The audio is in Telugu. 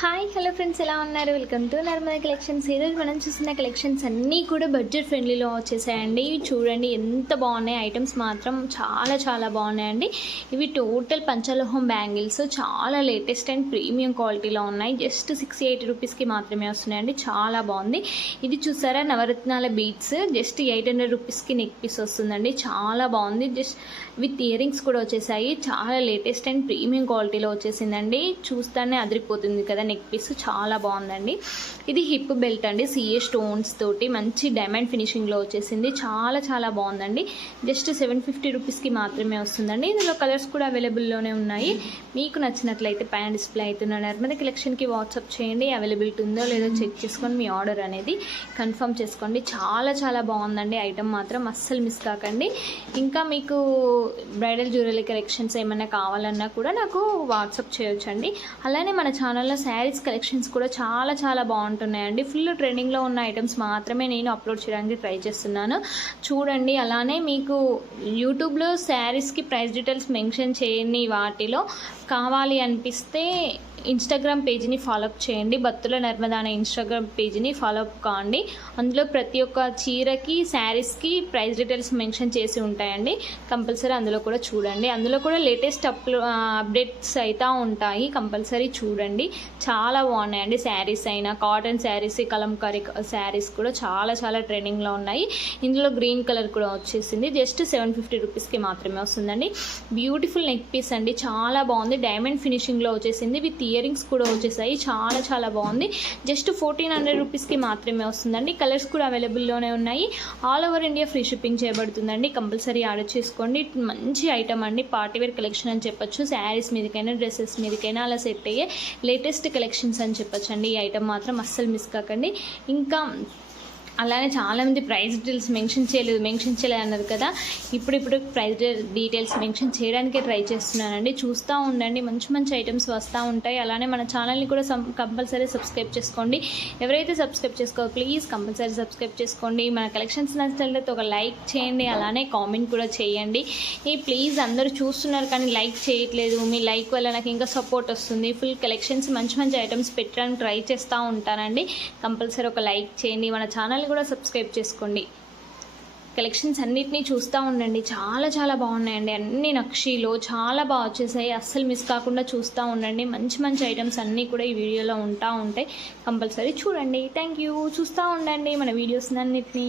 హాయ్ హలో ఫ్రెండ్స్, ఎలా ఉన్నారు? Welcome to Narmada collections. ఈరోజు మనం చూసిన కలెక్షన్స్ అన్నీ కూడా బడ్జెట్ ఫ్రెండ్లీలో వచ్చేసాయండి. చూడండి ఎంత బాగున్నాయి. ఐటమ్స్ మాత్రం చాలా చాలా బాగున్నాయండి. ఇవి టోటల్ పంచలోహం బ్యాంగిల్స్, చాలా లేటెస్ట్ అండ్ ప్రీమియం క్వాలిటీలో ఉన్నాయి. జస్ట్ 68 రూపీస్కి మాత్రమే వస్తున్నాయండి. చాలా బాగుంది. ఇది చూసారా, నవరత్నాల బీట్స్, జస్ట్ 800 రూపీస్కి నెక్ పీస్ వస్తుందండి. చాలా బాగుంది. జస్ట్ విత్ ఇయర్ రింగ్స్ కూడా వచ్చేసాయి. చాలా లేటెస్ట్ అండ్ ప్రీమియం క్వాలిటీలో వచ్చేసిందండి. చూస్తానే అదిరిపోతుంది కదా నెక్ పీస్. చాలా బాగుందండి. ఇది హిప్ బెల్ట్ అండి, సిఏ స్టోన్స్ తోటి మంచి డైమండ్ ఫినిషింగ్లో వచ్చేసింది. చాలా చాలా బాగుందండి. జస్ట్ 750 రూపీస్కి మాత్రమే వస్తుందండి. ఇందులో కలర్స్ కూడా అవైలబుల్లోనే ఉన్నాయి. మీకు నచ్చినట్లయితే పైన డిస్ప్లే అవుతున్న నర్మదా కలెక్షన్కి వాట్సాప్ చేయండి. అవైలబిలిటీ ఉందో లేదో చెక్ చేసుకొని మీ ఆర్డర్ అనేది కన్ఫర్మ్ చేసుకోండి. చాలా చాలా బాగుందండి. ఐటమ్ మాత్రం అస్సలు మిస్ కాకండి. ఇంకా మీకు బ్రైడల్ జ్యువెలరీ కలెక్షన్స్ ఏమైనా కావాలన్నా కూడా నాకు వాట్సాప్ చేయొచ్చండి. అలానే మన ఛానల్లో శారీస్ కలెక్షన్స్ కూడా చాలా చాలా బాగుంటున్నాయండి. ఫుల్ ట్రెండింగ్లో ఉన్న ఐటమ్స్ మాత్రమే నేను అప్లోడ్ చేయడానికి ట్రై చేస్తున్నాను. చూడండి. అలానే మీకు యూట్యూబ్లో శారీస్కి ప్రైస్ డీటెయిల్స్ మెన్షన్ చేయని వాటిలో కావాలి అనిపిస్తే ఇన్స్టాగ్రామ్ పేజీని ఫాలోఅప్ చేయండి. బత్తుల నర్మదా అనే ఇన్స్టాగ్రామ్ పేజీని ఫాలోఅప్ కాండి. అందులో ప్రతి ఒక్క చీరకి శారీస్కి ప్రైస్ డీటెయిల్స్ మెన్షన్ చేసి ఉంటాయండి. కంపల్సరీ అందులో కూడా చూడండి. అందులో కూడా లేటెస్ట్ అప్డేట్స్ అయితే ఉంటాయి. కంపల్సరీ చూడండి. చాలా బాగున్నాయండి. శారీస్ అయినా కాటన్ శారీస్, కలంకారీ శారీస్ కూడా చాలా చాలా ట్రెండింగ్లో ఉన్నాయి. ఇందులో గ్రీన్ కలర్ కూడా వచ్చేసింది. జస్ట్ 750 రూపీస్కి మాత్రమే వస్తుందండి. బ్యూటిఫుల్ నెక్ పీస్ అండి. చాలా బాగుంది. డైమండ్ ఫినిషింగ్లో వచ్చేసింది. విత్ ఇయర్ రింగ్స్ కూడా వచ్చేసాయి. చాలా చాలా బాగుంది. జస్ట్ 1400 రూపీస్కి మాత్రమే వస్తుందండి. కలర్స్ కూడా అవైలబుల్లోనే ఉన్నాయి. All over India free shipping చేయబడుతుందండి. కంపల్సరీ ఆర్డర్ చేసుకోండి. మంచి ఐటమ్ అండి. పార్టీవేర్ కలెక్షన్ అని చెప్పొచ్చు. శారీస్ మీదకైనా డ్రెస్సెస్ మీదకైనా అలా సెట్ అయ్యే లేటెస్ట్ కలెక్షన్స్ అని చెప్పొచ్చు అండి. ఈ ఐటమ్ మాత్రం అస్సలు మిస్ కాకండి. ఇంకా అలానే చాలామంది ప్రైస్ డీటెయిల్స్ మెన్షన్ చేయలేదు అన్నారు కదా. ఇప్పుడు ప్రైస్ డీటెయిల్స్ మెన్షన్ చేయడానికే ట్రై చేస్తున్నానండి. చూస్తూ ఉండండి. మంచి మంచి ఐటమ్స్ వస్తూ ఉంటాయి. అలానే మన ఛానల్ని కూడా కంపల్సరీ సబ్స్క్రైబ్ చేసుకోండి. ఎవరైతే సబ్స్క్రైబ్ చేసుకోవాలి ప్లీజ్ కంపల్సరీ సబ్స్క్రైబ్ చేసుకోండి. మన కలెక్షన్స్ నచ్చినట్లయితే ఒక లైక్ చేయండి. అలానే కామెంట్ కూడా చేయండి. ప్లీజ్ అందరూ చూస్తున్నారు కానీ లైక్ చేయట్లేదు. మీ లైక్ వల్ల నాకు ఇంకా సపోర్ట్ వస్తుంది. ఫుల్ కలెక్షన్స్ మంచి మంచి ఐటమ్స్ పెట్టడానికి ట్రై చేస్తూ ఉంటానండి. కంపల్సరీ ఒక లైక్ చేయండి. మన ఛానల్ కూడా సబ్స్క్రైబ్ చేసుకోండి. కలెక్షన్స్ అన్నిటినీ చూస్తూ ఉండండి. చాలా చాలా బాగున్నాయండి. అన్ని నక్షీలో చాలా బాగా వచ్చేసాయి. అస్సలు మిస్ కాకుండా చూస్తూ ఉండండి. మంచి మంచి ఐటమ్స్ అన్నీ కూడా ఈ వీడియోలో ఉంటాయి. కంపల్సరీ చూడండి. Thank you. చూస్తూ ఉండండి మన వీడియోస్ అన్నిటినీ.